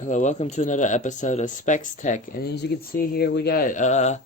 Hello, welcome to another episode of Specs Tech. And as you can see here, we got a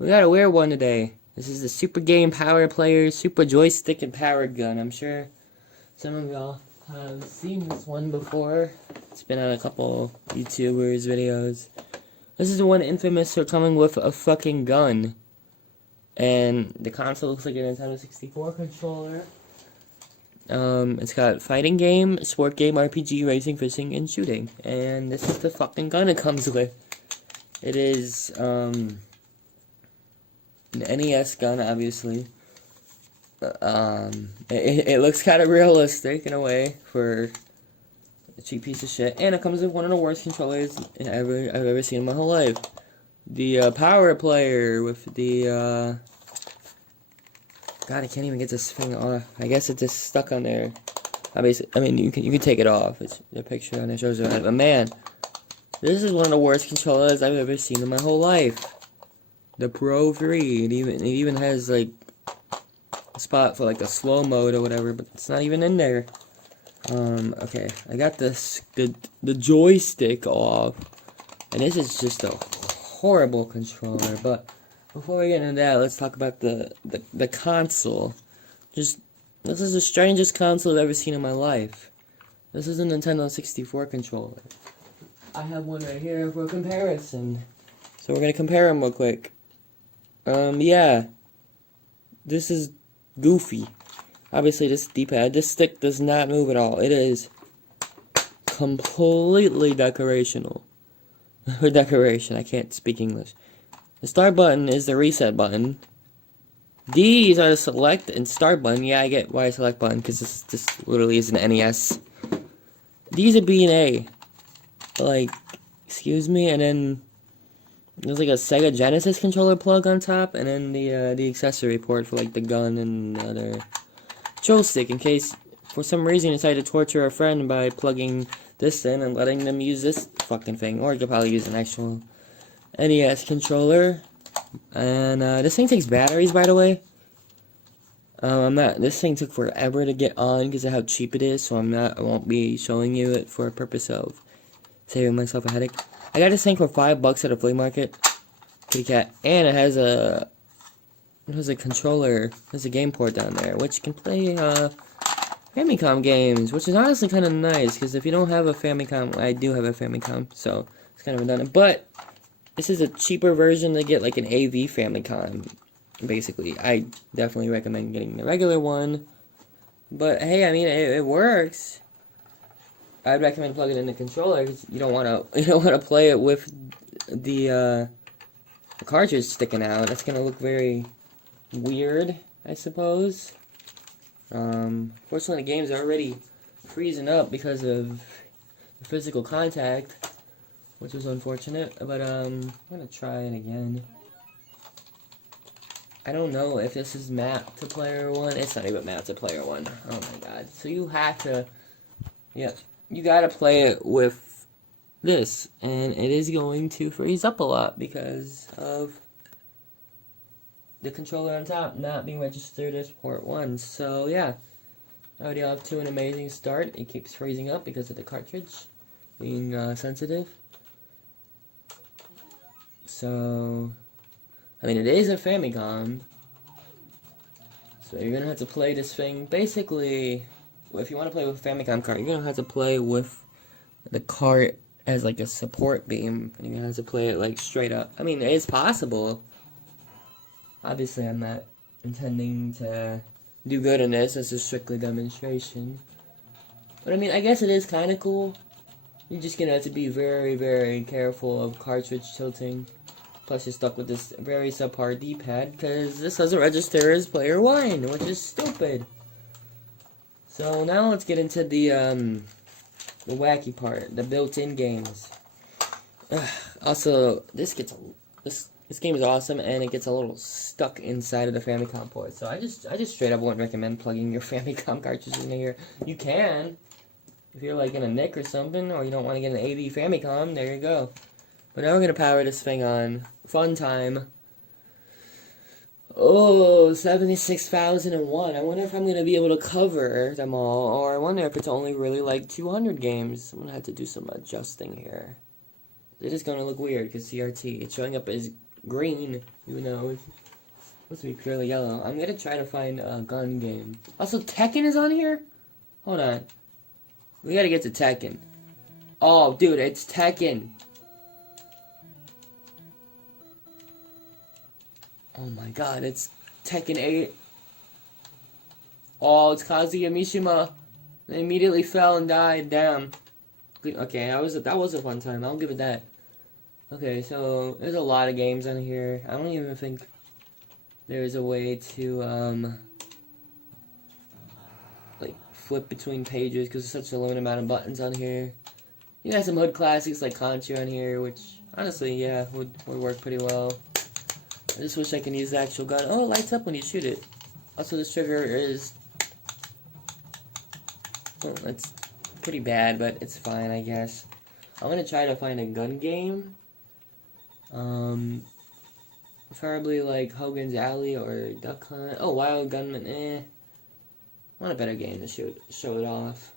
weird one today. This is the Super Game Power Player Super Joystick and Powered Gun. I'm sure some of y'all have seen this one before. It's been on a couple YouTubers' videos. This is the one infamous for coming with a fucking gun. And the console looks like a Nintendo 64 controller. It's got fighting game, sport game, RPG, racing, fishing, and shooting. And this is the fucking gun it comes with. It is, an NES gun, obviously. It looks kind of realistic in a way for a cheap piece of shit. And it comes with one of the worst controllers I've ever seen in my whole life. The, Power Player with the, God, I can't even get this thing off. I guess it's just stuck on there. Obviously, I mean, you can take it off. It's the picture on it shows it. But man, this is one of the worst controllers I've ever seen in my whole life. The Pro 3. It even has like a spot for like the slow mode or whatever, but it's not even in there. Okay, I got the joystick off, and this is just a horrible controller. But before we get into that, let's talk about the console. This is the strangest console I've ever seen in my life. This is a Nintendo 64 controller. I have one right here for comparison. So we're gonna compare them real quick. Yeah. This is goofy. Obviously this D-pad, this stick does not move at all. It is completely decorational. Or decoration, I can't speak English. The start button is the reset button. These are the select and start button. Yeah, I get why select button, because this literally is an NES. These are B and A. Like, excuse me, and then there's like a Sega Genesis controller plug on top, and then the accessory port for like the gun and other joystick, in case for some reason you decide to torture a friend by plugging this in and letting them use this fucking thing. Or you could probably use an actual NES controller. And this thing takes batteries, by the way. This thing took forever to get on because of how cheap it is, so I won't be showing you it for a purpose of saving myself a headache. I got this thing for $5 at a flea market, kitty cat, and it has a controller, there's a game port down there, which can play Famicom games, which is honestly kind of nice, because if you don't have a Famicom, I do have a Famicom, so it's kind of redundant, but this is a cheaper version to get like an AV Famicom, basically. I definitely recommend getting the regular one, but hey, I mean, it works. I'd recommend plugging in the controller, because you don't want to play it with the cartridge sticking out. That's gonna look very weird, I suppose. Fortunately, the game's already freezing up because of the physical contact, which was unfortunate, but I'm gonna try it again. I don't know if this is map to player one. It's not even map to player one. Oh my god. So you have to, yeah, you gotta play it with this, and it is going to freeze up a lot because of the controller on top not being registered as port 1. So yeah, I already off to an amazing start. It keeps freezing up because of the cartridge being sensitive. So, I mean, it is a Famicom, so you're gonna have to play this thing, basically, if you want to play with a Famicom cart, you're gonna have to play with the cart as like a support beam, and you're gonna have to play it like straight up. I mean, it's possible. Obviously, I'm not intending to do good in this. This is strictly demonstration. But I mean, I guess it is kind of cool. You're just gonna have to be very, very careful of cartridge tilting. Plus, you're stuck with this very subpar D-pad because this doesn't register as player 1, which is stupid. So now let's get into the wacky part, the built-in games. Also, this game is awesome, and it gets a little stuck inside of the Famicom port. So I just straight up wouldn't recommend plugging your Famicom cartridges in here. You can, if you're like in a NIC or something, or you don't want to get an AV Famicom. There you go. But now we're gonna power this thing on. Fun time. Oh, 76,001. I wonder if I'm going to be able to cover them all, or I wonder if it's only really like 200 games. I'm going to have to do some adjusting here. It is going to look weird because CRT, it's showing up as green, even though it's supposed to be purely yellow. I'm going to try to find a gun game. Also, Tekken is on here? Hold on. We got to get to Tekken. Oh, dude, it's Tekken. Oh my god, it's Tekken 8. Oh, it's Kazuya Mishima. They immediately fell and died. Damn. Okay, that was a fun time. I'll give it that. Okay, so there's a lot of games on here. I don't even think there's a way to like flip between pages because there's such a limited amount of buttons on here. You got some hood classics like Contra on here, which honestly, yeah, would work pretty well. I just wish I could use the actual gun. Oh, it lights up when you shoot it. Also, this trigger is... well, it's pretty bad, but it's fine, I guess. I'm gonna try to find a gun game. Preferably like Hogan's Alley or Duck Hunt. Oh, Wild Gunman, I want a better game to show it off.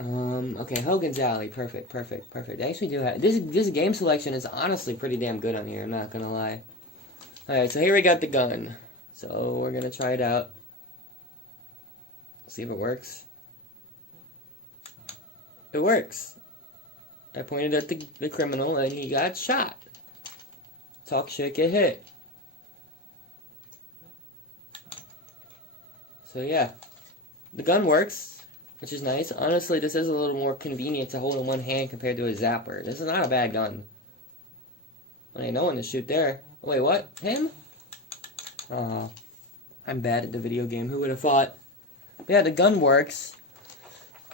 Okay, Hogan's Alley, perfect. They actually do have, this game selection is honestly pretty damn good on here, I'm not gonna lie. Alright, so here we got the gun. So, we're gonna try it out. See if it works. It works. I pointed at the criminal and he got shot. Talk shit, get hit. So yeah, the gun works, which is nice. Honestly, this is a little more convenient to hold in one hand compared to a zapper. This is not a bad gun. Well, ain't no one to shoot there. Wait, what? Him? Oh, I'm bad at the video game. Who would have thought? But yeah, the gun works.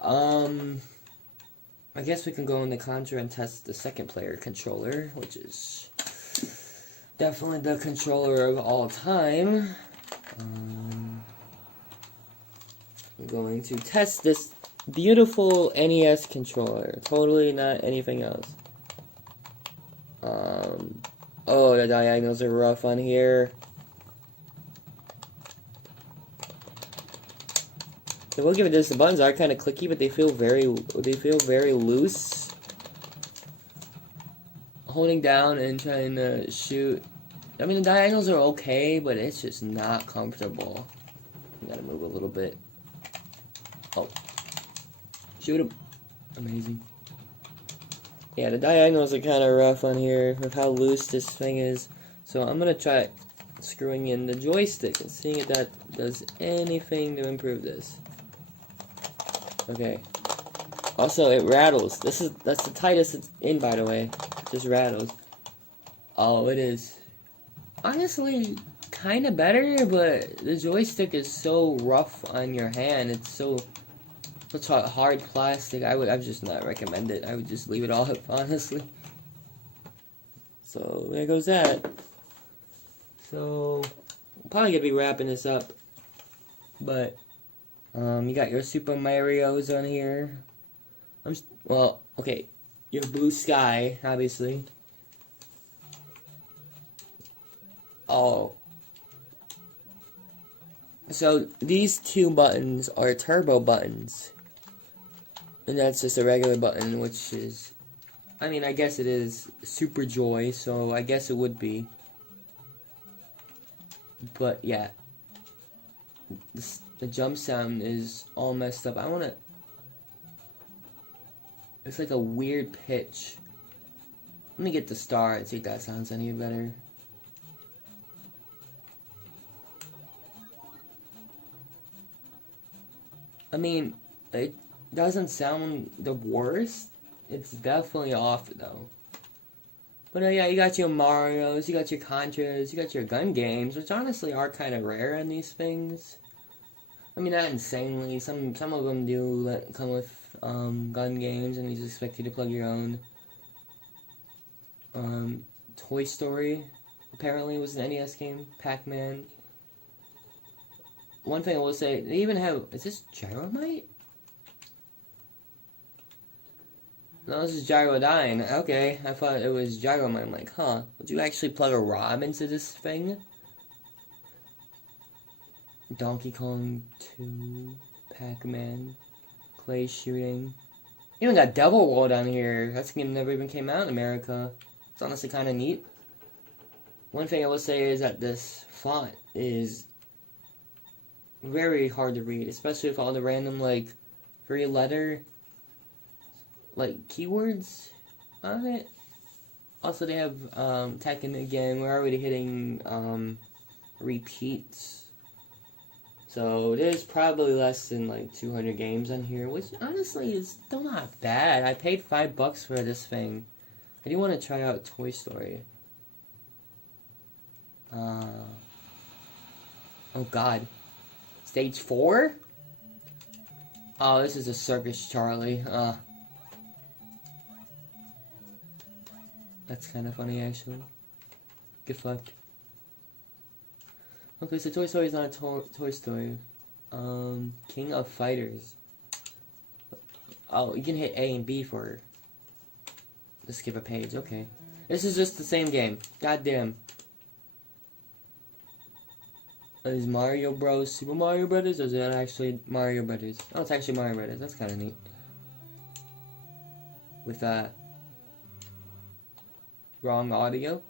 I guess we can go into Contra and test the second player controller, which is definitely the controller of all time. I'm going to test this beautiful NES controller. Totally not anything else. Oh, the diagonals are rough on here. So we'll give it this. The buttons are kind of clicky, but they feel very loose. Holding down and trying to shoot. I mean, the diagonals are okay, but it's just not comfortable. You gotta move a little bit. Oh, shoot him! Amazing. Yeah, the diagonals are kind of rough on here with how loose this thing is. So I'm gonna try screwing in the joystick and seeing if that does anything to improve this. Okay. Also, it rattles. That's the tightest it's in, by the way. It just rattles. Oh, it is. Honestly, kind of better, but the joystick is so rough on your hand. It's such a hard plastic. I would just not recommend it. I would just leave it off, honestly. So there goes that. So I'm probably gonna be wrapping this up, but you got your Super Marios on here. Well, okay, your Blue Sky, obviously. Oh. So these two buttons are turbo buttons. And that's just a regular button, which is, I mean, I guess it is Super Joy, so I guess it would be. But yeah. The jump sound is all messed up. It's like a weird pitch. Let me get the star and see if that sounds any better. I mean, it doesn't sound the worst. It's definitely off, though. But yeah, you got your Marios, you got your Contras, you got your gun games, which honestly are kind of rare in these things. I mean, not insanely. Some of them do come with gun games, and they just expect you to plug your own. Toy Story apparently was an NES game. Pac-Man. One thing I will say, they even have, is this Gyromite? No, this is Gyrodyne. Okay, I thought it was Gyromite. I'm like, huh, would you actually plug a ROM into this thing? Donkey Kong 2, Pac-Man, clay shooting. Even got Devil World on here. That game never even came out in America. It's honestly kind of neat. One thing I will say is that this font is very hard to read, especially with all the random, like, 3-letter, like, keywords on it. Also, they have, Tekken again. We're already hitting, repeats. So, there's probably less than, like, 200 games on here, which, honestly, is still not bad. I paid $5 for this thing. I do want to try out Toy Story. Oh, God. Stage 4? Oh, this is a Circus Charlie. That's kind of funny, actually. Get fucked. Okay, so Toy Story is not a Toy Story. King of Fighters. Oh, you can hit A and B for... Let's skip a page, okay. This is just the same game. Goddamn. Is Mario Bros. Super Mario Brothers, or is that actually Mario Brothers? Oh, it's actually Mario Brothers. That's kind of neat. With, wrong audio.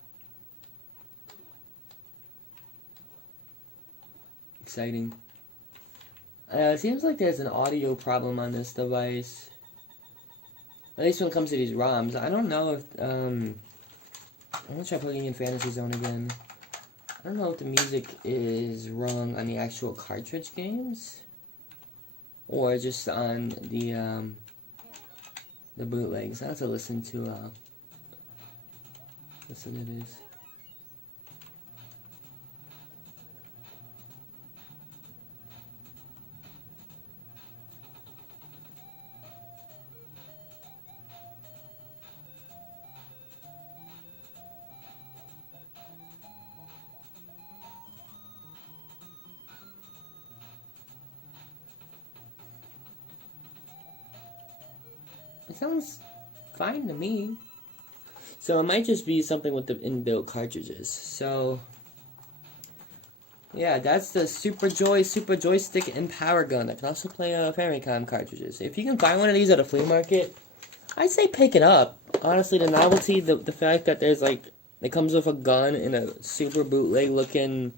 Exciting. It seems like there's an audio problem on this device. At least when it comes to these ROMs. I don't know if, I'm gonna try putting in Fantasy Zone again. I don't know if the music is wrong on the actual cartridge games, or just on the bootlegs. I have to listen to, listen to this. It sounds fine to me. So it might just be something with the inbuilt cartridges. So yeah, that's the Super Joystick and Power Gun. That can also play Famicom cartridges. If you can find one of these at a flea market, I'd say pick it up. Honestly, the novelty, the fact that there's like, it comes with a gun and a super bootleg looking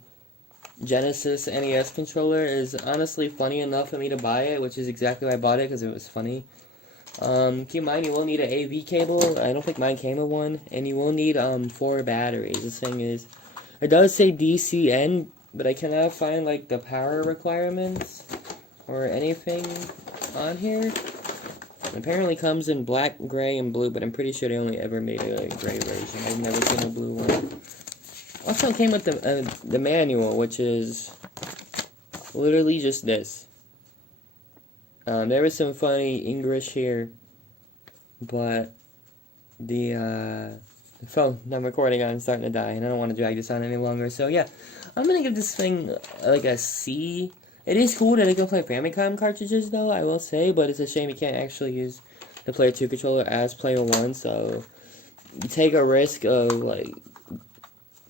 Genesis NES controller is honestly funny enough for me to buy it, which is exactly why I bought it, because it was funny. Keep in mind, you will need an AV cable. I don't think mine came with one. And you will need, 4 batteries. The thing is, it does say DCN, but I cannot find, like, the power requirements or anything on here. It apparently comes in black, gray, and blue, but I'm pretty sure they only ever made a gray version. I've never seen a blue one. Also, it came with the manual, which is literally just this. There was some funny English here, but the phone I'm recording on is starting to die, and I don't want to drag this on any longer. So yeah, I'm gonna give this thing like a C. It is cool that it can play Famicom cartridges, though, I will say, but it's a shame you can't actually use the Player 2 controller as Player 1, so you take a risk of, like,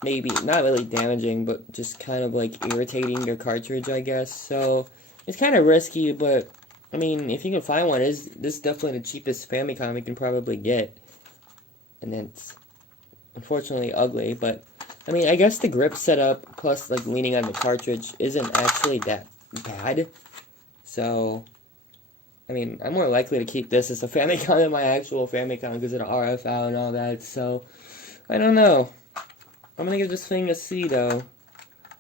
maybe not really damaging, but just kind of, like, irritating your cartridge, I guess. So it's kind of risky, but I mean, if you can find one, this is definitely the cheapest Famicom you can probably get. And it's unfortunately ugly, but I mean, I guess the grip setup plus like leaning on the cartridge isn't actually that bad. So, I mean, I'm more likely to keep this as a Famicom than my actual Famicom because of the RFL and all that. So, I don't know. I'm gonna give this thing a C though.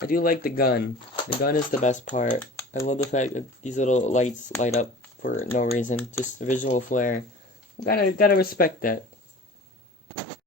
I do like the gun. The gun is the best part. I love the fact that these little lights light up for no reason, just visual flair. Gotta respect that.